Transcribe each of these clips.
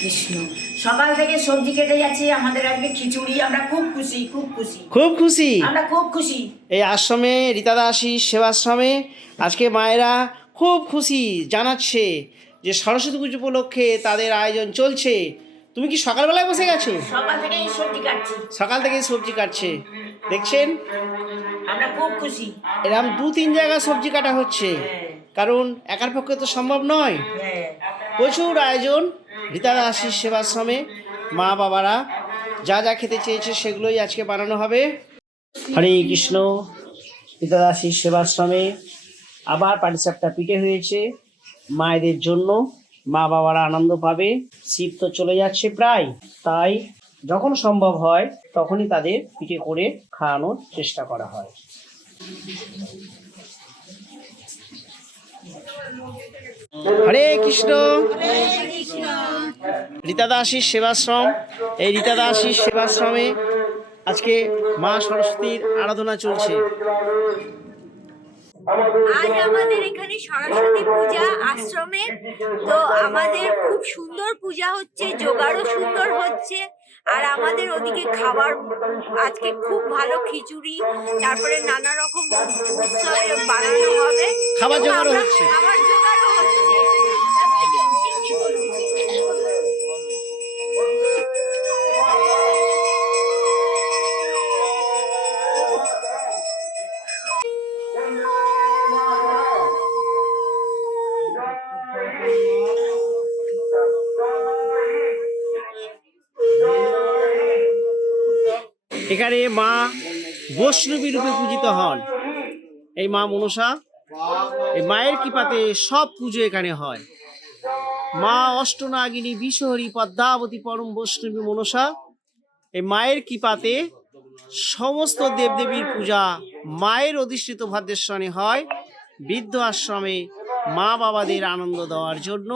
কৃষ্ণ সকাল থেকে সবজি কেটে যাচ্ছে, আমাদের আজকে খিচুড়ি। আমরা খুব খুশি, খুব খুশি, খুব খুশি। আমরা খুব খুশি। এই আশ্রমে, রীতাদা আশিস সেবাশ্রমে আজকে মায়েরা খুব খুশি জানাচ্ছে যে সরস্বতী পুজো উপলক্ষে তাদের আয়োজন চলছে। তুমি কি সকালবেলায় বসে গেছো? সকাল থেকেই সবজি কাটছি, সকাল থেকেই সবজি কাটছে, দেখছেন? আমরা খুব খুশি। এরকম 2-3 জায়গায় সবজি কাটা হচ্ছে, কারণ একার পক্ষে তো সম্ভব নয়। হ্যাঁ, প্রচুর আয়োজন রীতাদা আশিস সেবাশ্রমে। মা বাবারা যা যা খেতে চেয়েছে সেগুলোই আজকে বানানো হবে। হরে কৃষ্ণ। রীতাদা আশিস সেবাশ্রমে আবার পাটিসাপটা পিঠে হয়েছে মায়েদের জন্য। মা বাবারা আনন্দ পাবে। শীত তো চলে যাচ্ছে প্রায়, তাই যখন সম্ভব হয় তখনই তাদের পিঠে করে খাওয়ানোর চেষ্টা করা হয়। হরে কৃষ্ণ। রীতাদা আশিস সেবাশ্রম, এই রীতাদা আশিস সেবাশ্রমে আজকে মা সরস্বতীর আরাধনা চলছে। আজ আমাদের এখানে সরস্বতী পূজা আশ্রমে, তো আমাদের খুব সুন্দর পূজা হচ্ছে, জোগাড়ও সুন্দর হচ্ছে। আর আমাদের ওদিকে খাবার আজকে খুব ভালো খিচুড়ি, তারপরে নানা রকম উৎসবে বানানো হবে, খাবার এবং জোগাড়ও আমরা হচ্ছে। খাবার জোগাড়ও হচ্ছে। এখানে মা বৈষ্ণবী রূপে পূজিত হন। এই মা মনসা, এই মায়ের কৃপাতে সব পুজো এখানে হয়। মা অষ্টনাগিনী বিশ্বহরি পদ্মাবতী পরম বৈষ্ণবী মনসা, এই মায়ের কৃপাতে সমস্ত দেবদেবীর পূজা মায়ের অধিষ্ঠিত ভাদ্রেশ্বরে হয়। বৃদ্ধ আশ্রমে মা বাবাদের আনন্দ দেওয়ার জন্য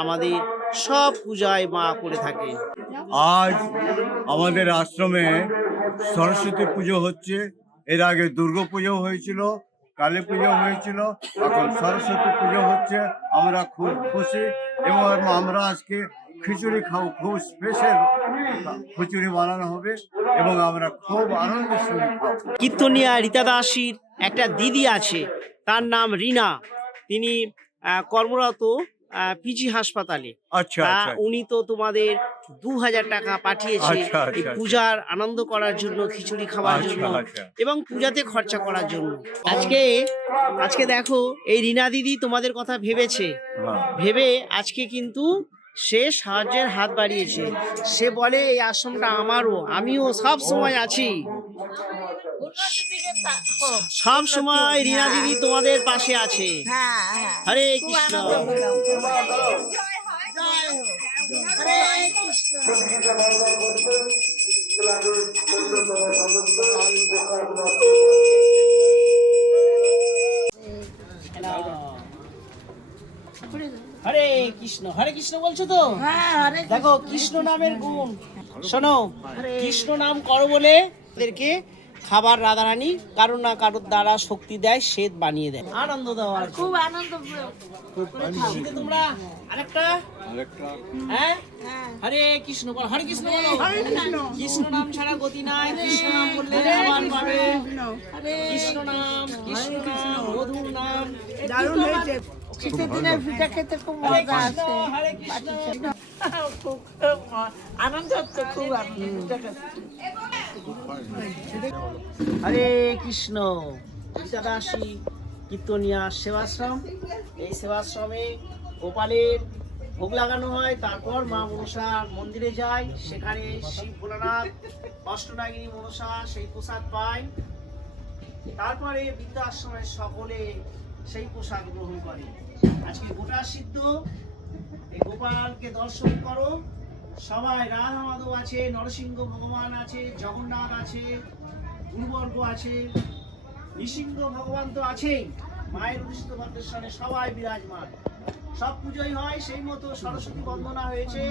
আমাদের সব পূজায় মা করে থাকে। আজ আমাদের আশ্রমে সরস্বতী পুজো হচ্ছে। এর আগে দুর্গা পুজো হয়েছিল, কালী পুজো হয়েছিল, এখন সরস্বতী পুজো হচ্ছে। আমরা খুব খুশি এবং আমরা আজকে খিচুড়ি খাবো। খুব স্পেশাল খিচুড়ি বানানো হবে এবং আমরা খুব আনন্দের সঙ্গে খাবো। কীর্তনিয়া রীতাদা আশির একটা দিদি আছে, তার নাম রিনা। তিনি কর্মরত পিজি হাসপাতালে। আচ্ছা আচ্ছা উনি তো তোমাদের 2000 টাকা পাঠিয়েছে আচ্ছা, এই আচ্ছা, পূজার আনন্দ করার জন্য, খিচুড়ি খাওয়ার আচ্ছা, জন্য আচ্ছা। এবং পূজাতে খরচা করার জন্য। আজকে দেখো এই রিনা দিদি তোমাদের কথা ভেবেছে, হ্যাঁ। ভেবে আজকে কিন্তু সে সাহায্যের হাত বাড়িয়েছে। সে বলে এই আশ্রমটা আমারও, আমিও সব সময় আছি, সব সময় রিনা দিদি তোমাদের পাশে আছে। হরে কৃষ্ণ। হরে কৃষ্ণ, হরে কৃষ্ণ বলছো তো? দেখো কৃষ্ণ নামের গুণ শোনো। কৃষ্ণ নাম করো বলে তাদেরকে খাবার রাধারানী কারোর না কারোর দ্বারা শক্তি দেয়, শ্বেত বানিয়ে দেয়, আনন্দ দেওয়ার। খুব আনন্দ। তোমরা আরেকটা হ্যাঁ, হরে কৃষ্ণ বলো, হরে কৃষ্ণ বলো। কৃষ্ণ নাম ছাড়া গতি নাই, কৃষ্ণ নাম বললে খাবার পাবে। কৃষ্ণ নাম, কৃষ্ণ নাম, মধুর নাম। দারুণ হয়েছে। শীতের দিনের পিঠা খেতে খুব মজা আছে। হরে কৃষ্ণ। খুব আনন্দ হচ্ছে, খুব আনন্দ। হরে কৃষ্ণ। রীতাদা আশিস কীর্তনিয়া সেবাশ্রম, এই সেবাশ্রমে গোপালের ভোগ লাগানো হয়, তারপর মা মনসার মন্দিরে যায়, সেখানে শিব ভোলানাথ অষ্টনাগিনী মনসা সেই প্রসাদ পায়। তারপরে বৃদ্ধাশ্রমের সকলে সেই প্রসাদ গ্রহণ করে। আজকে গোটা সিদ্ধ এই গোপালকে দর্শন করো সবাই। রাধা মাধব আছে, নরসিংহ ভগবান আছে, জগন্নাথ আছে, গুরুবর্গ আছে, নৃসিংহ ভগবান তো আছেই। মায়ের অধিষ্ঠিত ভাদ্রেশ্বরে সবাই বিরাজমান। সব পুজোই হয় সেই মতো। সরস্বতী বন্দনা হয়েছে।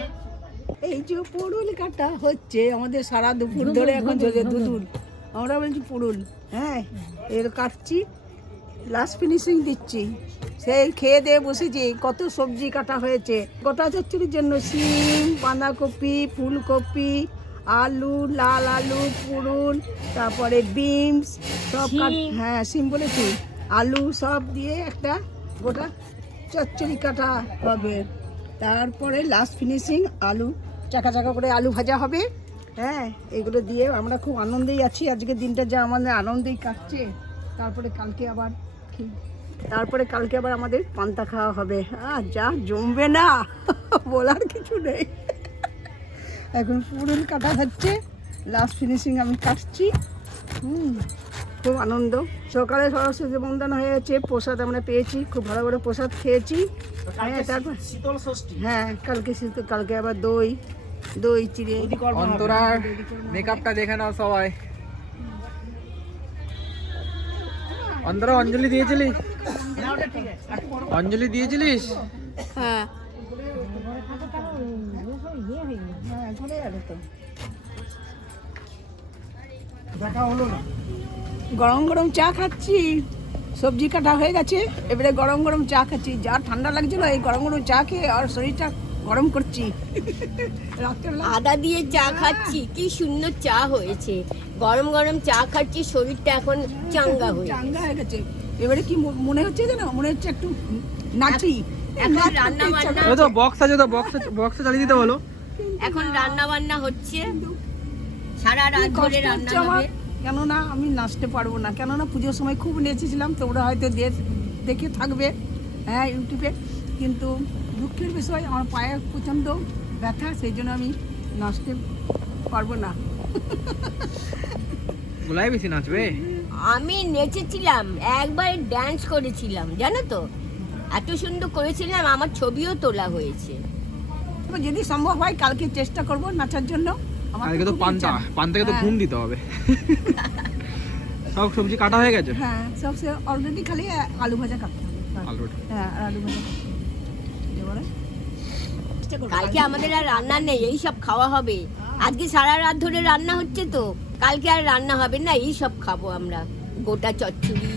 এই যে পুরুল কাটা হচ্ছে আমাদের সারা দুপুর ধরে, এখন চলছে দুদুল, আমরা বলছি পুরুল। হ্যাঁ, এর কাটছি, লাস্ট ফিনিশিং দিচ্ছি। সেই খেয়ে দিয়ে বসেছি, কত সবজি কাটা হয়েছে গোটা চচ্চড়ির জন্য। শিম, বাঁধাকপি, ফুলকপি, আলু, লাল আলু, পুরুল, তারপরে বিনস সব হ্যাঁ শিম বলেছি, আলু সব দিয়ে একটা গোটা চচ্চড়ি কাটা হবে। তারপরে লাস্ট ফিনিশিং আলু চাকা চাকা করে আলু ভাজা হবে। হ্যাঁ, এগুলো দিয়ে আমরা খুব আনন্দেই আছি, আজকের দিনটা যা আমাদের আনন্দেই কাটছে। তারপরে কালকে আবার আমাদের পান্তা খাওয়া হবে। যা জমবে না বলার কিছু নেই। এখন পুরুল কাটা হচ্ছে, লাস্ট ফিনিশিং আমি কাটছি। খুব আনন্দ। সকালে সরস্বতী বন্দনা হয়ে গেছে, প্রসাদ আমরা পেয়েছি, খুব ভালো করে প্রসাদ খেয়েছি। হ্যাঁ, তারপর শীতল ষষ্ঠী। হ্যাঁ কালকে আবার দই চিড়ে অন্তরার মেকআপটা দেখে নাও সবাই। অন্তরা অঞ্জলি দিয়েছিলিস? অঞ্জলি দিয়েছিলিস? হ্যাঁ গরম গরম চা খাচ্ছি, সবজি কাটা হয়ে গেছে, এবারে গরম গরম চা খাচ্ছি। যা ঠান্ডা লাগছিল এই গরম গরম চা খেয়ে আর শরীরটা গরম করছি। আদা দিয়ে চা খাচ্ছি, কি সুন্দর চা হয়েছে। গরম গরম চা খাচ্ছি, শরীরটা এখন চাঙ্গা হয়ে গেছে। এবারে কি মনে হচ্ছে জানো, মনে হচ্ছে একটু নাচি। এখন রান্না বান্না, ওই তো বক্স আছে, তো বক্সে চালিয়ে দিতে বলো। এখন রান্না বান্না হচ্ছে, সারা রাত ধরে রান্না হবে। কেননা আমি নাচতে পারবো না, কেননা পুজোর সময় খুব নেচেছিলাম, তোমরা হয়তো দেখে থাকবে হ্যাঁ ইউটিউবে। কিন্তু দুঃখের বিষয় আমার পায়ে প্রচণ্ড ব্যথা, সেই জন্য আমি নাচতে পারবো না। গোলাই বেশি নাচবে। আমি নেচেছিলাম, একবার ড্যান্স করেছিলাম জানো তো, এত সুন্দর করেছিলাম, আমার ছবিও তোলা হয়েছে। যদি সম্ভব হয় কালকে চেষ্টা করব নাচার জন্য। কালকে তো পান্তাকে তো ঘুম দিতে হবে। সব সবজি কাটা হয়ে গেছে? হ্যাঁ, সব অলরেডি, খালি আলু ভাজা কাটতে হবে। হ্যাঁ, আলু ভাজা কালকে আমাদের আর রান্না নেই, এই সব খাওয়া হবে। আজকে সারা রাত ধরে রান্না হচ্ছে তো, কালকে আর রান্না হবে না, এই সব খাবো আমরা, গোটা চচ্চড়ি।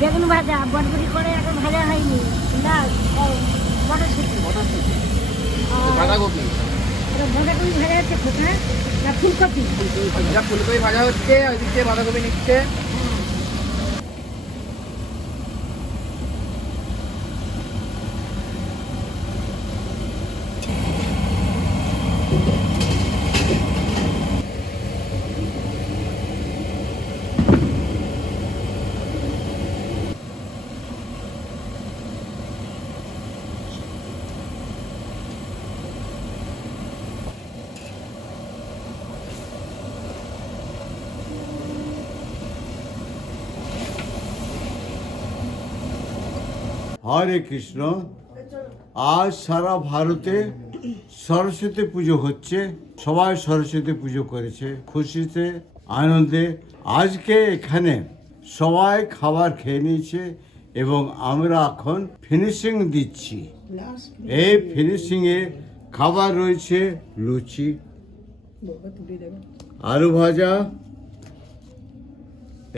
বেগুন ভাজা, বটবটি করে এখন ভাজা হয়নি, ডাল, মটরশুঁটি, বাঁধাকপি, বাঁধাকপি ভাজা হচ্ছে, কোথায় না ফুলকপি, ফুলকপি ভাজা হচ্ছে, ওইদিক দিয়ে বাঁধাকপি নিচ্ছে। হরে কৃষ্ণ। আজ সারা ভারতে সরস্বতী পুজো হচ্ছে, সবাই সরস্বতী পুজো করেছে খুশিতে আনন্দে। আজকে এখানে সবাই খাবার খেয়ে নিয়েছে এবং আমরা এখন ফিনিশিং দিচ্ছি। এই ফিনিশিংয়ে খাবার রয়েছে লুচি, আলু ভাজা,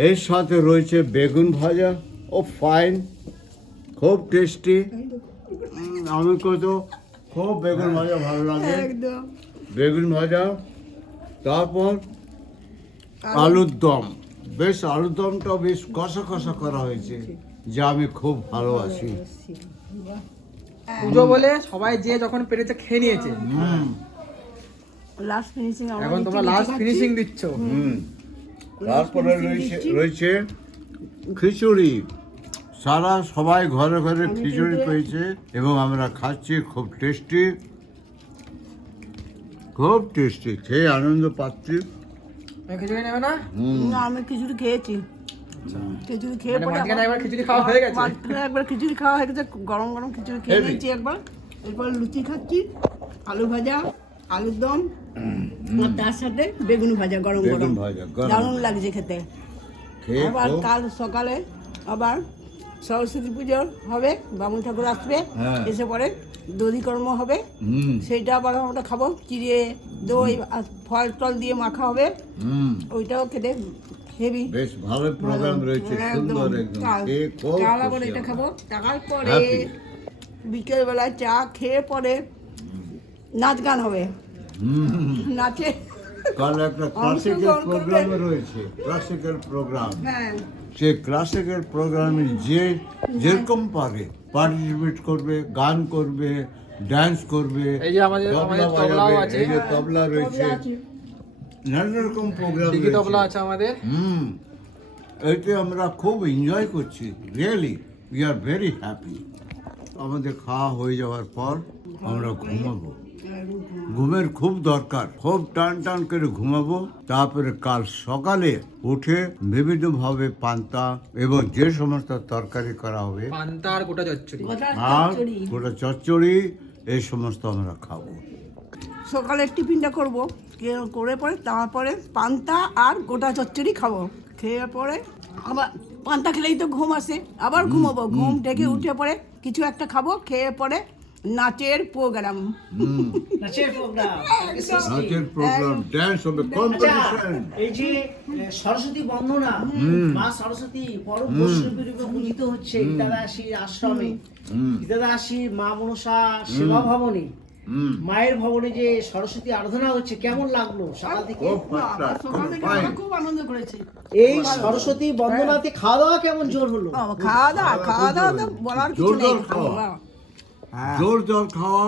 এর সাথে রয়েছে বেগুন ভাজা। ও ফাইন, খুব টেস্টি। আমি তো খুব বেগুন ভাজা ভালো লাগে, বেগুন ভাজা। তারপর আলুর দম, বেশ আলুর দমটা বেশ কষা কষা করা হয়েছে, যা আমি খুব ভালোবাসি। পুজো বলে সবাই যে যখন পেরেছে খেয়ে নিয়েছে, লাস্ট ফিনিশিং এখন তোমরা লাস্ট ফিনিশিং দিচ্ছ। তারপরে রয়েছে খিচুড়ি। সবাই ঘরে ঘরে খিচুড়ি পেয়েছে এবং আমরা খাচ্ছি, খুব টেস্টি, খুব টেস্টি, খেয়ে আনন্দ পাচ্ছি। খিচুড়ি নেবে না? আমি খিচুড়ি খেয়েছি, খিচুড়ি খেয়ে মানে পরে মাঝখানে একবার খিচুড়ি খাওয়া হয়ে গেছে? একবার খিচুড়ি খাওয়া হয়ে গেছে, গরম গরম খিচুড়ি খেয়ে নিয়েছি একবার। এরপর লুচি খাচ্ছি, আলু ভাজা, আলুর দম আর তার সাথে বেগুন ভাজা গরম বেগুন গরম ভাজা, গরম। দারুণ লাগছে খেতে। খেয়ে আবার খুব- কাল সকালে আবার সরস্বতী পুজো হবে, বামুন ঠাকুর আসবে, হ্যাঁ। এসে পরে দধিকর্ম হবে, হুম সেইটা আবার আমরা খাবো, চিড়ে দই আর ফল টল দিয়ে মাখা হবে, হুম ওইটাও খেতে হেভি। বেশ ভালো প্রোগ্রাম রয়েছে, সুন্দর একদম। খেয়ে খুব কাল আবার খুশি এটা আমরা। খাবো, টাকার পরে Happy। বিকেল বেলায় চা খেয়ে পরে নাচ গান হবে, হুম নাচে কাল একটা ক্লাসিক্যাল অংশগ্রহণ করবে। প্রোগ্রাম রয়েছে, ক্লাসিক্যাল প্রোগ্রাম। হ্যাঁ সে ক্লাসিক্যাল প্রোগ্রামে যে যেরকম পারে পার্টিসিপেট করবে, গান করবে, ডান্স করবে, এই যে আমাদের তবলা তবলাও বাজাবে, আছে। এই যে তবলা রয়েছে, নানা রকম প্রোগ্রাম ডিগি তবলা আছে আমাদের। এতে আমরা খুব এনজয় করছি, really we are very happy. আমাদের খাওয়া হয়ে যাওয়ার পর আমরা ঘুমাবো, ঘুমের খুব দরকার, খুব টান টান করে ঘুমাবো। তারপরে কাল সকালে উঠে বিভিন্নভাবে পান্তা এবং যে সমস্ত তরকারি করা হবে পান্তা আর গোটা চচ্চড়ি। আর গোটা চচ্চড়ি এই সমস্ত আমরা খাবো। সকালের টিফিনটা করবো, করে পরে তারপরে পান্তা আর গোটা চচ্চড়ি খাবো, খেয়ে পরে আবার পান্তা খেলেই তো ঘুম আসে, আবার ঘুমাবো, ঘুম থেকে উঠে পরে কিছু একটা খাবো, খেয়ে পরে নাচের প্রোগ্রাম। নাচের প্রোগ্রাম, নাচের প্রোগ্রাম, ডান্স হবে, কম্পিটিশন। এই যে সরস্বতী বন্দনা, মা সরস্বতী পরম বৈষ্ণবী রূপে পূজিত হচ্ছে ইতাদাসীর আশ্রমে, ইতাদাসীর মা মনসা সেবা ভবনে, মায়ের ভবনে যে সরস্বতী আরাধনা হচ্ছে, কেমন লাগলো সকাল থেকে? খুব ফার্স্ট ক্লাস, সকাল থেকে ফাইন। আমরা খুব আনন্দ করেছি। এই সরস্বতী বন্দনাতে খাওয়া দাওয়া কেমন জোর হলো? খাওয়া দাওয়া তো বলার কিছু নেই, জোরদার খাওয়া। জোর জোর খাওয়া,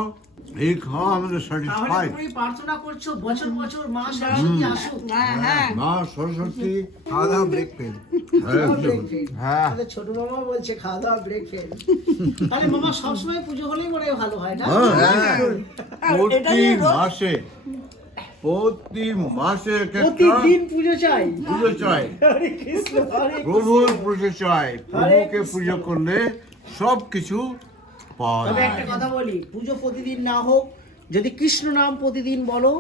এই খাওয়া আমাদের তাহলে স্যাটিসফাইড। তুমি প্রার্থনা করছো বছর বছর মা সরস্বতী আসুক। হ্যাঁ হ্যাঁ মা সরস্বতী খাওয়া দাওয়া ব্রেক ফেল। হ্যাঁ। আমাদের ছোট মামা বলছে খাওয়া দাওয়া ব্রেক ফেল। তাহলে মামা সবসময় পুজো হলেই মনে হয় ভালো হয় না? প্রতি মাসে এক একটা প্রতিদিন পুজো চাই। পুজো চাই, হরে কৃষ্ণ, হরে কৃষ্ণ। প্রভুর পুজো চাই। প্রভুকে পুজো করলে সব কিছু পাওয়া তবে যায়। একটা কথা বলি, পুজো প্রতিদিন না হোক, যদি কৃষ্ণ নাম প্রতিদিন বলো,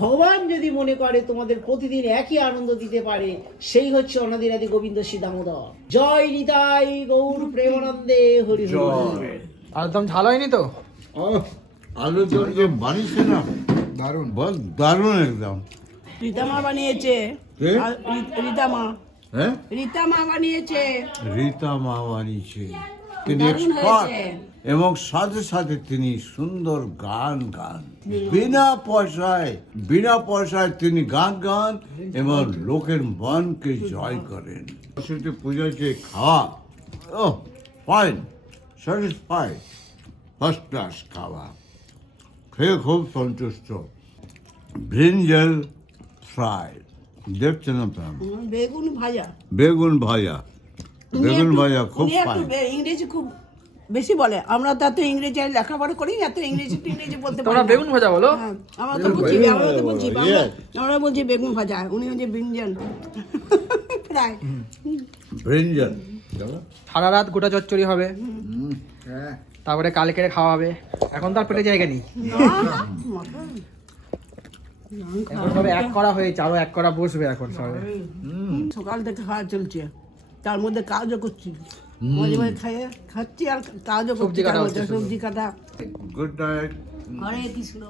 ভগবান যদি মনে করে তোমাদের প্রতিদিন একই আনন্দ দিতে পারে, সেই হচ্ছে অনাদিরাদি গোবিন্দ শ্রী দামোদর। জয় নিতাই গৌর প্রেমানন্দে হরি হরি। জয়। একদম ঝাল হয়নি তো? আলু দম যে বানিয়েছে না, দারুণ। বল দারুণ একদম। রীতামা বানিয়েছে, কে? রীতামা হ্যাঁ, রীতামা বানিয়েছে, রীতা মা বানিয়েছে, তিনি দারুণ এক্সপার্ট হয়েছে। এবং সাথে সাথে তিনি সুন্দর গান গান, বিনা পয়সায় তিনি গান গান এবং লোকের মনকে জয় করেন। সরস্বতী পূজায় যে খাওয়া, ও ফাইন, স্যাটিসফাইড, ফার্স্ট ক্লাস খাওয়া, খেয়ে খুব সন্তুষ্ট। ব্রিঞ্জল ফ্রাই দেখছেন আপনার, বেগুন ভাজা। বেগুন ভাজা, বেগুন ভাজা খুব উনি একটু ফাইন। ইংরেজি খুব বেশি বলে, আমরা তো এত ইংরেজি লেখাপড়া করি, এত ইংরেজি বলতে পারি তোমরা না। বেগুন ভাজা বলো? হ্যাঁ, আমরা তো বলছি, Yes. আমরা বলছি বেগুন ভাজা, উনি হচ্ছে বিঞ্জন প্রায়। ব্রিঞ্জল সারা রাত গোটা চচ্চড়ি হবে, হ্যাঁ। তারপরে কালকে খাওয়া হবে। এখন তো আর পেটে জায়গা নেই, এখন সবে এক করা হয়েছে, আরো এক করা বসবে এখন সবে। সকাল থেকে খাওয়া চলছে, তার মধ্যে কাজও করছি, মাঝে মাঝে খাচ্ছি আর কাজও করছি, সবজি কাটা তার হচ্ছে মধ্যে শুধু। সবজি কাটা। Good night. হরে কৃষ্ণ।